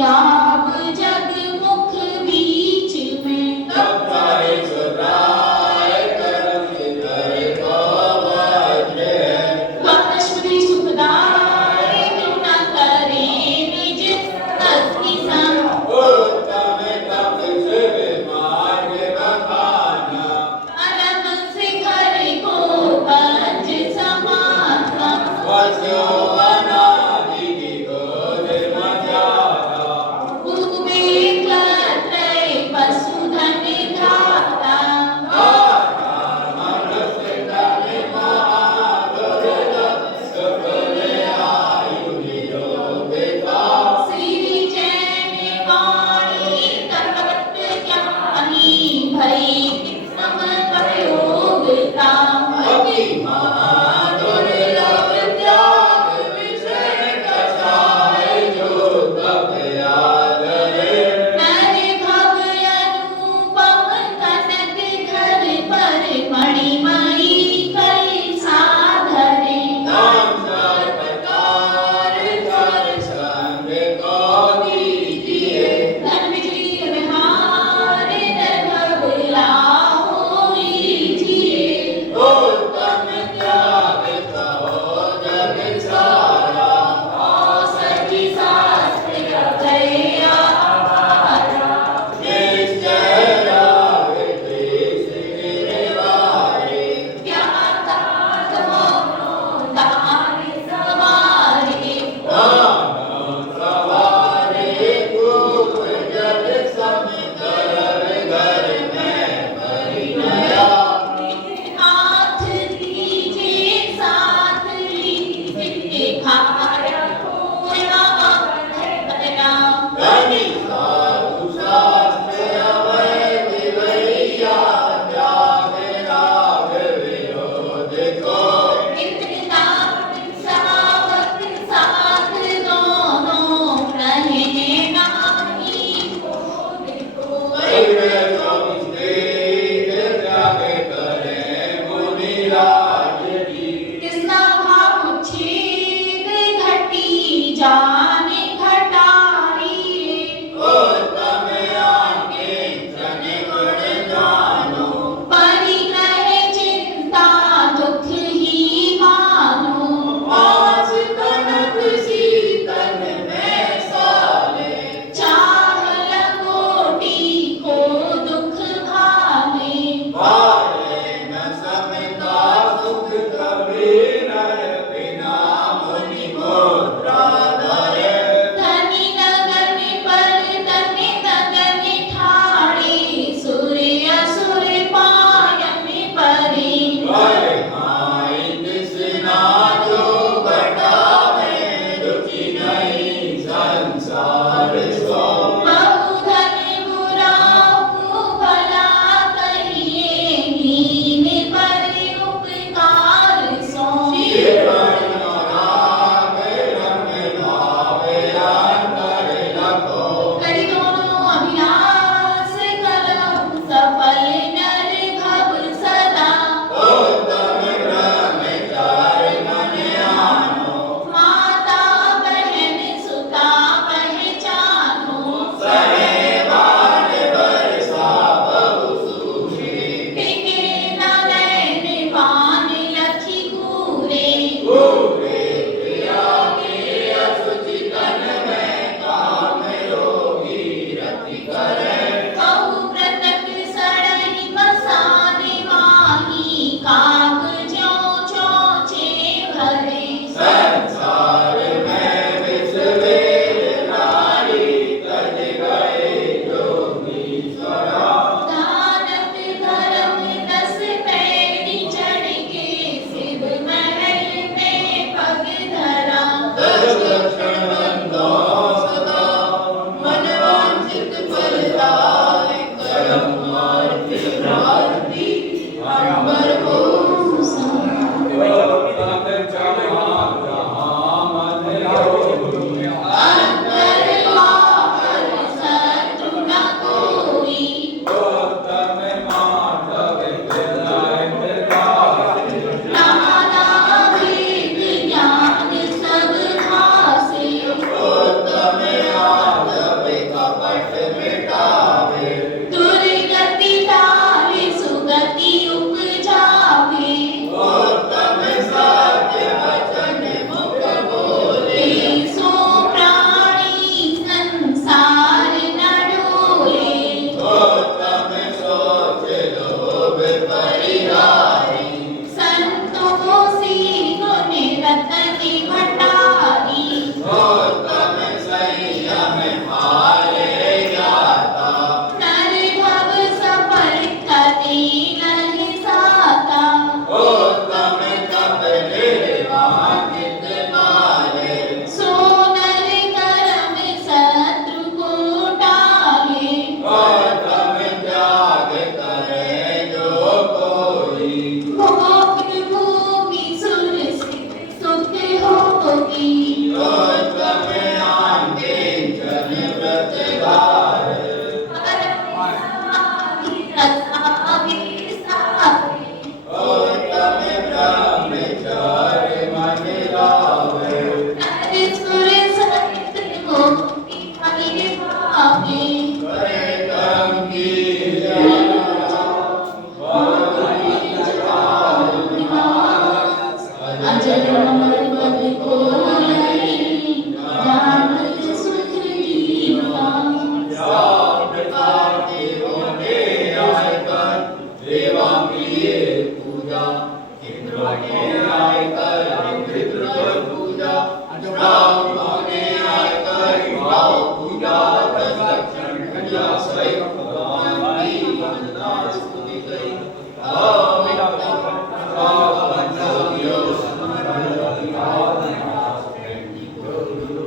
राम जगमुख बीच में तपताए सुराय करम करे गोवज्र वनस्पति सुखदाय क्यों न करे निज भक्ति संग उत्तम तप शिव मार्ग बखाना परम शिखर को पंच समागम वसो अनादि गोद मजारा भूमि क्लत्रय वसुधन धाता मनुष्य तनि महागुरुद सुकुल आयु निरोगिता श्री जैन वाणी तत्वत ज्ञानी भई सम प्रयोगता अति महादुर्लभ त्याग विषय कसाय जो तप आदरे नर भव अनुपम कनक घर पर मणिमयी कई साधरे नाम सर्वकार कर संग को दीजिए धन बिजली विहार नर भव लाहो लीजिए उत्तम त्याग कहो जग सारा औषधि शास्त्र जय आहारा निश्चय राग देश गिरवारे ज्ञाता तमोनो दान सवारे दानों सवारे खूब जग सब करब घर में परिणया हाथ लीजिए साथ लीजिए खाया खोया बना धनी साधु शास्त्र अभय विवैया त्याग राग विरोध को इंद्रनाथ सावक साथ दोनों रहे नाही खोद को वैर संस्कृत त्याग करे मुनि राज जी कृष्णा भाव छेद घटी जान घटाई उत्तम आज्ञे जन गुण जानो परिग्रह चिंता दुख ही मानो पाँच कनक शीतन में साले चाह लंगोटी को दुख भाले पारे न समता सुख कबीर बिना मुनि मुद्रा धरे धनी नगन पर धनी नगन ठाड़े सूर्य असुर पायन परे गए माई तृष्णा जो घटावे रुचि नहीं संसार सो बहुधन बुरा भला कहिए हीन पर उपकार सो जीवन राग रंग लावे अंतर लखो करी दोनों अभिलाष करो सफल नर भव सदा उत्तम ब्रह्मचारी मन आनो माता बहन सुता पहचानो संयम पाले जाता नर भव सफल कति नहीं साता उत्तम तप निर्वाचित पाले सो नर कर्म शत्रु को टाले उत्तम त्याग करे जो कोई भोग भूमि सुर सुख होगी उत्तम आंगे जन व्रत धारे उत्तम ब्रह्मचार्य मन लावे करे कर्म की अजर अमर पद को नहीं जानत सुख जीवा देवा प्रिय पूजा इंद्र के आए